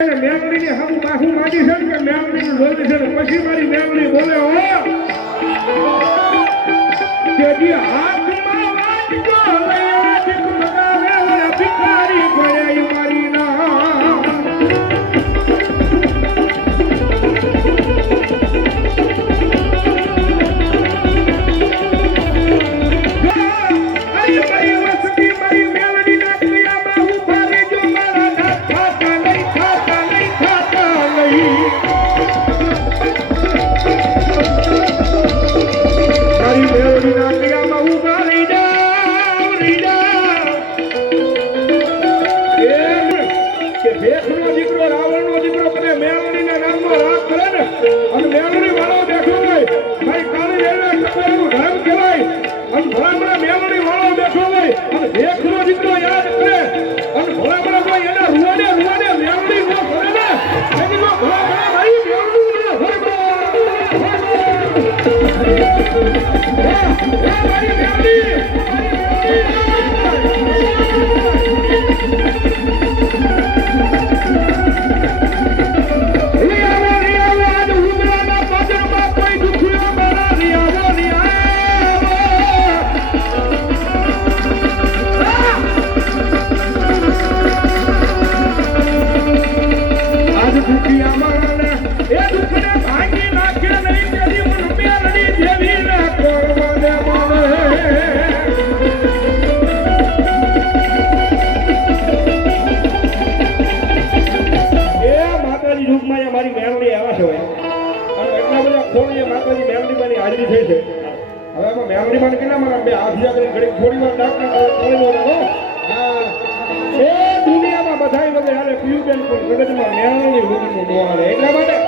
મેમરીની હામુ બાહુ માંડી છે કે મેમરીનું લોહી છે પછી મારી મેમરી બોલે હો કે જી હાથમાં વાટકો લઈને દીક મગાવે ઓલા ભિખારી ભરે મારી ના દુનિયામાં બધા લોકો હાલે પીયું બેન પણ જગતમાં મેળવણી એટલા માટે